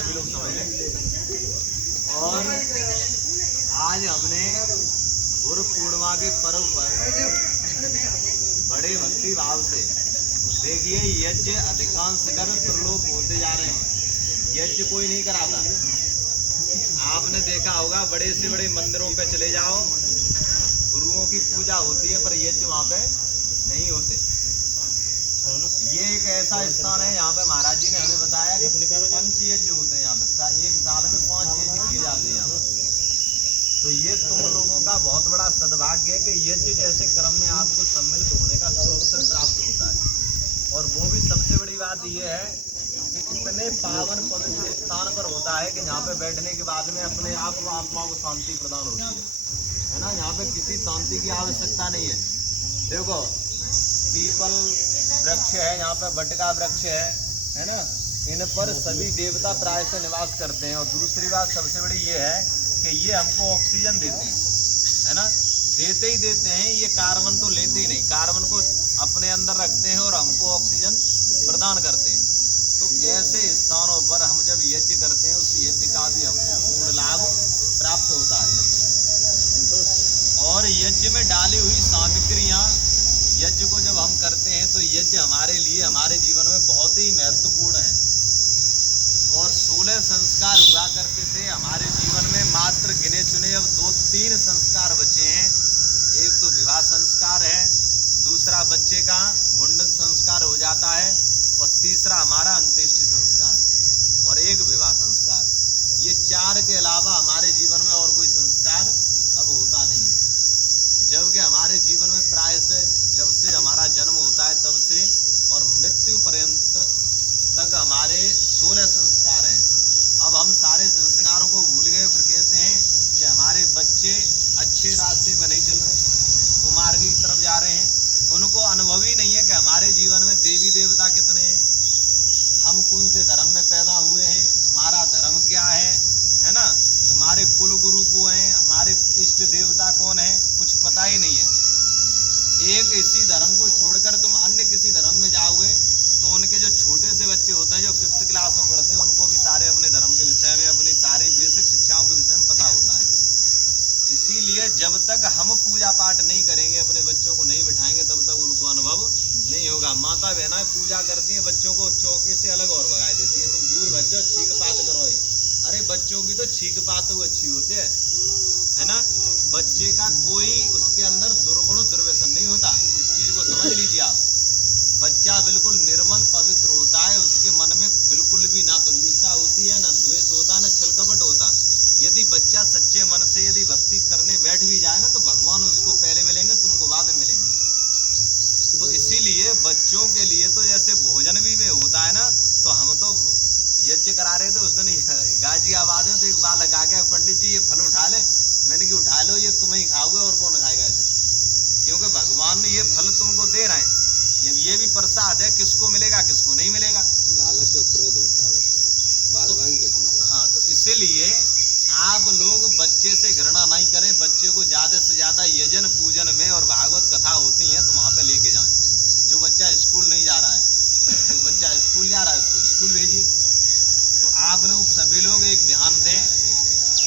सभी लोग समझ लें। और आज हमने गुरु पूर्णिमा के पर्व पर बड़े भक्ति भाव से देखिए, यज्ञ अधिकांश कर त्रिलोक होते जा रहे हैं। यज्ञ कोई नहीं कराता। आपने देखा होगा, बड़े से बड़े मंदिरों पे चले जाओ, गुरुओं की पूजा होती है पर यज्ञ वहाँ पे नहीं होते। ये एक ऐसा स्थान है, यहाँ पे महाराज जी ने हमें बताया कि 5 यज्ञ होते हैं यहाँ पे, एक साल में 5 यज्ञ किए जाते हैं यहाँ पे। तो ये तुम लोगों का बहुत बड़ा सद्भाग्य है कि यज्ञ जैसे क्रम में आपको सम्मिलित होने का अवसर प्राप्त होता है। और वो भी सबसे बड़ी बात ये है कि इतने पावन पवित्र स्थान पर होता है कि यहाँ पे बैठने के बाद में अपने आप आत्मा को शांति प्रदान होती है ना। यहाँ पे किसी शांति की आवश्यकता नहीं है। देखो, पीपल वृक्ष है, यहाँ पे बटका वृक्ष है ना, इन पर सभी देवता प्राय से निवास करते हैं। और दूसरी बात सबसे बड़ी ये है कि ये हमको ऑक्सीजन देते हैं, है ना, देते ही देते हैं। ये कार्बन तो लेते ही नहीं, कार्बन को अपने अंदर रखते हैं और हमको ऑक्सीजन प्रदान करते हैं। तो ऐसे स्थानों पर हम जब यज्ञ करते हैं, उस यज्ञ का भी हमको पूर्ण लाभ प्राप्त होता है। और यज्ञ में डाली हुई सामग्रियाँ, यज्ञ को जब हम करते हैं तो यज्ञ हमारे लिए, हमारे जीवन में बहुत ही महत्वपूर्ण है। और 16 संस्कार हुआ करते थे हमारे जीवन में, मात्र गिने चुने अब 2-3 संस्कार बचे हैं। एक तो विवाह संस्कार है, दूसरा बच्चे का मुंडन संस्कार हो जाता है, और तीसरा हमारा अंत्येष्टि संस्कार, और एक विवाह संस्कार। ये 4 के अलावा हमारे जीवन में और कोई संस्कार अब होता नहीं। जबकि हमारे जीवन में प्राय से जब से हमारा जन्म होता है तब से और मृत्यु पर्यंत तक हमारे 16 संस्कार हैं। अब हम सारे संस्कारों को भूल गए, फिर कहते हैं कि हमारे बच्चे अच्छे रास्ते पर नहीं चल रहे, कुमार्गी की तरफ जा रहे हैं। उनको अनुभव ही नहीं है कि हमारे जीवन में देवी देवता कितने हैं, हम कौन से धर्म में पैदा हुए हैं, हमारा धर्म क्या है ना, हमारे कुल गुरु को हैं, हमारे इष्ट देवता कौन है, कुछ पता ही नहीं है। एक इसी धर्म को छोड़कर तुम अन्य किसी धर्म में जाओगे तो उनके जो छोटे से बच्चे होते हैं, जो 5th क्लास में पढ़ते हैं, उनको भी सारे अपने धर्म के विषय में, अपनी सारी बेसिक शिक्षाओं के विषय में पता होता है। इसीलिए जब तक हम पूजा पाठ नहीं करेंगे, अपने बच्चों को नहीं बिठाएंगे, तब तक उनको अनुभव नहीं होगा। माता बहना पूजा करती हैं, बच्चों को चौके से अलग और भगा देती हैं, तुम दूर बच्चों छीक पात करो। अरे बच्चों की तो छीक पात तो अच्छी होती है ना। बच्चे का कोई उसके अंदर दुर्गुण दुर्व्यसन नहीं होता, इस चीज को समझ लीजिए आप। बच्चा बिल्कुल निर्मल पवित्र होता है, उसके मन में बिल्कुल भी ना तो ईर्ष्या होती है, ना द्वेष होता, ना छल कपट होता। यदि बच्चा सच्चे मन से यदि भक्ति करने बैठ भी जाए ना, तो भगवान उसको पहले मिलेंगे, तुमको बाद में मिलेंगे। तो इसीलिए बच्चों के लिए तो जैसे भोजन भी होता है ना, तो हम तो यज्ञ करा रहे थे उस दिन गाजियाबाद में, तो एक बालक आ गया, पंडित जी ये फल उठा ले। मैंने कि उठा लो, ये तुम ही खाओगे और कौन खाएगा इसे, क्योंकि भगवान ने ये फल तुमको दे रहे हैं। ये भी प्रसाद है, किसको मिलेगा किसको नहीं मिलेगा। लालच और क्रोध होता है बच्चे, बार-बार घटना। हाँ, तो इसीलिए आप लोग बच्चे से घृणा नहीं करें, बच्चे को ज़्यादा से ज़्यादा यजन पूजन में और भागवत कथा होती हैं तो वहाँ पे लेके जाएं। जो बच्चा स्कूल नहीं जा रहा है, तो बच्चा स्कूल जा रहा है, उसको स्कूल भेजिए। तो आप लोग सभी लोग एक ध्यान दें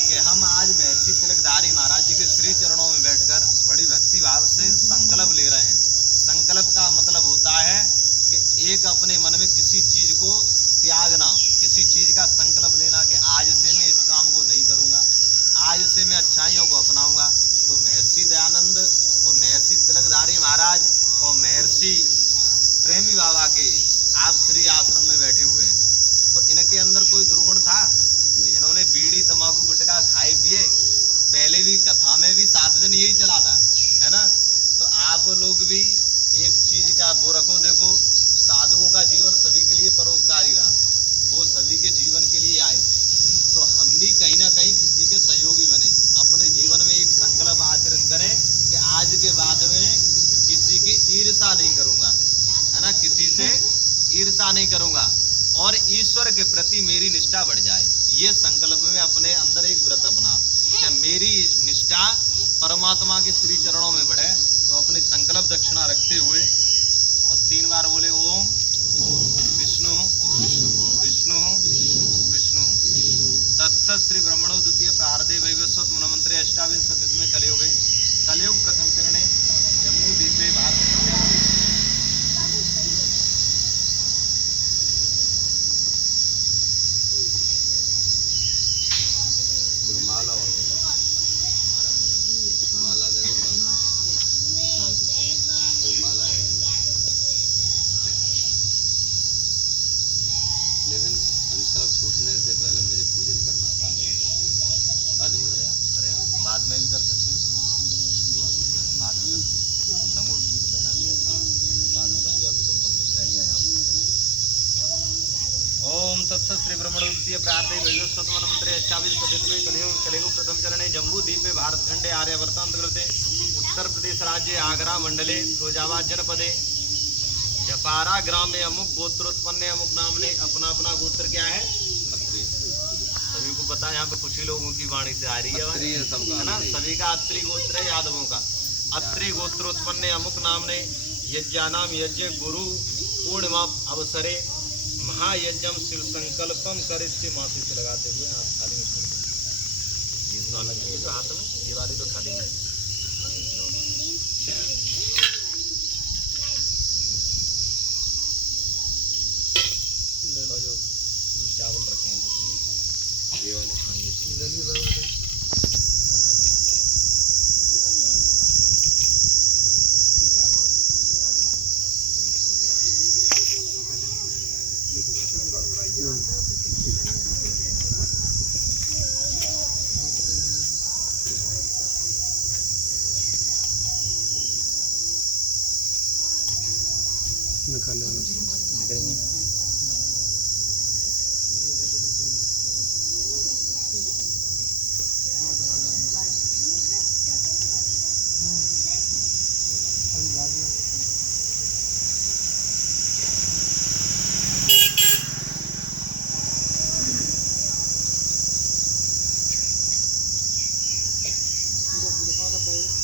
कि हम आज महर्षि तिलकधारी महाराज जी के श्री चरणों में बैठकर बड़ी भक्ति भाव से संकल्प ले रहे हैं। संकल्प का मतलब होता है कि एक अपने मन में किसी चीज को त्यागना, किसी चीज का संकल्प लेना कि आज से मैं इस काम को नहीं करूंगा, आज से मैं अच्छाइयों को अपनाऊंगा। तो महर्षि दयानंद और महर्षि तिलकधारी महाराज और महर्षि प्रेमी बाबा के आप श्री आश्रम में बैठे हुए हैं, तो इनके अंदर कोई दुर्गुण था? इन्होंने बीड़ी तंबाकू गुटखा खाए पिए, पहले भी कथा में भी 7 दिन यही चला था, है ना। तो आप लोग भी एक चीज का वो रखो, देखो साधुओं का जीवन सभी के लिए परोपकारी रहा, वो सभी के जीवन के लिए आए, तो हम भी कहीं ना कहीं किसी के सहयोगी बने। अपने जीवन में एक संकल्प आचरित करें कि आज के बाद में किसी की ईर्ष्या नहीं करूंगा, है ना, किसी से ईर्ष्या नहीं करूंगा, और ईश्वर के प्रति मेरी निष्ठा बढ़ जाए। ये संकल्प में अपने अंदर एक व्रत अपना, क्या मेरी निष्ठा परमात्मा के श्री चरणों में बढ़े। तो अपनी संकल्प दक्षिणा रखते हुए और 3 बार बोले ओम विष्णु विष्णु विष्णु विष्णु। तत्सत श्री ब्रह्मणो द्वितीय प्रारदे वैवस्वत मनमंत्रे अष्टाविंशतितमे कलयुगे कलयुग प्रथम चरणे जम्मू द्वीपे भारत तो माला और माला देखो माला तो माला है लेकिन संकल्प छूटने से पहले मुझे पूजन करना था बाद में करें बाद में भी कर सकते हो बाद में कर लंगोटी भी तो पहनानी है बाद में कर दिया अभी तो बहुत कुछ रह गया यहाँ ओम तत्सत श्री ब्रह्मणो द्वितीय प्रारदे वैवस्वत मनमंत्रे अष्टाविंशतितमे कलयुग प्रथम चरणे जम्बू द्वीपे भारतखंडे आर्यावर्तांतर्गते उत्तर प्रदेश राज्य आगरा मंडले फिरोजाबाद जनपदे जपारा ग्राम में अमुक गोत्रोत्पन्न अमुक नाम ने अपना अपना गोत्र क्या है अत्रि सभी को पता है यहाँ पे कुछ ही लोगों की वाणी से आ रही है अत्रि है सबका है ना सभी का अत्रि गोत्र है यादवों का अत्रि गोत्रोत्पन्न अमुक नाम ने यज्ञानाम यज्ञ गुरु पूर्णिमा अवसरे महायज्ञम शिव संकल्पम कर इसके माथे से लगाते हुए आप थाली में छोड़ दो ये स्वागत है जो हाथ में ये वाली तो थाली में जो चावल रखे हैं ये वाले हाँ ये निकाले निकलेंगे पूरा